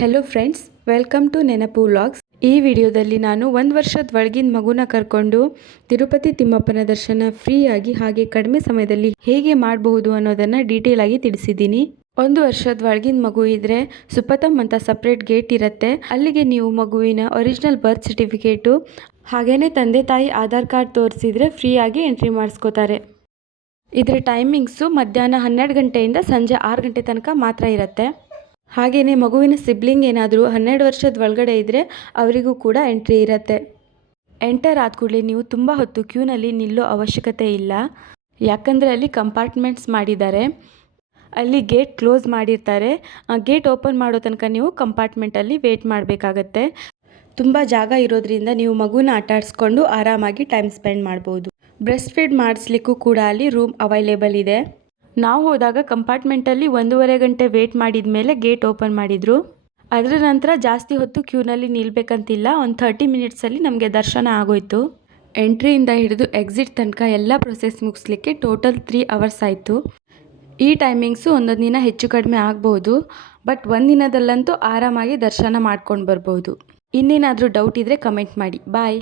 Hello friends, welcome to ನೆನಪು vlogs. ಈ ವಿಡಿಯೋದಲ್ಲಿ ನಾನು 1 ವರ್ಷದ ಒಳಗಿನ ಮಗುನ ಕರ್ಕೊಂಡು ತಿರುಪತಿ ತಿಮ್ಮಪ್ಪನ ದರ್ಶನ ಫ್ರೀಯಾಗಿ ಹಾಗೆ ಕಡಿಮೆ ಸಮಯದಲ್ಲಿ ಹೇಗೆ ಮಾಡಬಹುದು ಅನ್ನೋದನ್ನು ಡೀಟೇಲ್ ಆಗಿ ತಿಳಿಸಿದ್ದೀನಿ. 1 ವರ್ಷದ ಒಳಗಿನ ಮಗು ಇದ್ದರೆ ಸುಪಥಮ್ ಅಂತ ಸಪ್ರೇಟ್ ಗೇಟ್ ಇರುತ್ತೆ. ಅಲ್ಲಿಗೆ ನೀವು ಮಗುವಿನ ಒರಿಜಿನಲ್ ಬರ್ತ್ ಸರ್ಟಿಫಿಕೇಟು ಹಾಗೆಯೇ ತಂದೆ ತಾಯಿ ಆಧಾರ್ ಕಾರ್ಡ್ ತೋರಿಸಿದರೆ ಫ್ರೀಯಾಗಿ ಎಂಟ್ರಿ ಮಾಡಿಸ್ಕೋತಾರೆ. ಇದರ ಟೈಮಿಂಗ್ಸು ಮಧ್ಯಾಹ್ನ 12 ಗಂಟೆಯಿಂದ ಸಂಜೆ 6 ಗಂಟೆ ತನಕ ಮಾತ್ರ ಇರುತ್ತೆ. ಹಾಗೆಯೇ ಮಗುವಿನ ಸಿಬ್ಲಿಂಗ್ ಏನಾದರೂ 12 ವರ್ಷದ ಒಳಗಡೆ ಇದ್ದರೆ ಅವರಿಗೂ ಕೂಡ ಎಂಟ್ರಿ ಇರುತ್ತೆ. ಎಂಟರ್ ಆದ ಕೂಡಲೇ ನೀವು ತುಂಬ ಹೊತ್ತು ಕ್ಯೂನಲ್ಲಿ ನಿಲ್ಲೋ ಅವಶ್ಯಕತೆ ಇಲ್ಲ. ಯಾಕಂದರೆ ಅಲ್ಲಿ ಕಂಪಾರ್ಟ್ಮೆಂಟ್ಸ್ ಮಾಡಿದ್ದಾರೆ. ಅಲ್ಲಿ ಗೇಟ್ ಕ್ಲೋಸ್ ಮಾಡಿರ್ತಾರೆ. ಆ ಗೇಟ್ ಓಪನ್ ಮಾಡೋ ತನಕ ನೀವು ಕಂಪಾರ್ಟ್ಮೆಂಟಲ್ಲಿ ವೇಟ್ ಮಾಡಬೇಕಾಗತ್ತೆ. ತುಂಬ ಜಾಗ ಇರೋದ್ರಿಂದ ನೀವು ಮಗುನ ಆಟಾಡಿಸ್ಕೊಂಡು ಆರಾಮಾಗಿ ಟೈಮ್ ಸ್ಪೆಂಡ್ ಮಾಡ್ಬೋದು. ಬ್ರೆಸ್ಟ್ ಫೀಡ್ ಮಾಡಿಸ್ಲಿಕ್ಕೂ ಕೂಡ ಅಲ್ಲಿ ರೂಮ್ ಅವೈಲೇಬಲ್ ಇದೆ. ನಾವು ಹೋದಾಗ ಕಂಪಾರ್ಟ್ಮೆಂಟಲ್ಲಿ 1.5 ಗಂಟೆ ವೇಟ್ ಮಾಡಿದ ಮೇಲೆ ಗೇಟ್ ಓಪನ್ ಮಾಡಿದರು. ಅದರ ನಂತರ ಜಾಸ್ತಿ ಹೊತ್ತು ಕ್ಯೂನಲ್ಲಿ ನಿಲ್ಲಬೇಕಂತಿಲ್ಲ. ಒಂದು 30 ಮಿನಿಟ್ಸಲ್ಲಿ ನಮಗೆ ದರ್ಶನ ಆಗೋಯ್ತು. ಎಂಟ್ರಿಯಿಂದ ಹಿಡಿದು ಎಕ್ಸಿಟ್ ತನಕ ಎಲ್ಲ ಪ್ರೊಸೆಸ್ ಮುಗಿಸ್ಲಿಕ್ಕೆ ಟೋಟಲ್ 3 ಅವರ್ಸ್ ಆಯಿತು. ಈ ಟೈಮಿಂಗ್ಸು ಒಂದೊಂದು ದಿನ ಹೆಚ್ಚು ಕಡಿಮೆ ಆಗ್ಬೋದು, ಬಟ್ ಒಂದಿನದಲ್ಲಂತೂ ಆರಾಮಾಗಿ ದರ್ಶನ ಮಾಡ್ಕೊಂಡು ಬರ್ಬೋದು. ಇನ್ನೇನಾದರೂ ಡೌಟ್ ಇದ್ದರೆ ಕಮೆಂಟ್ ಮಾಡಿ. ಬಾಯ್.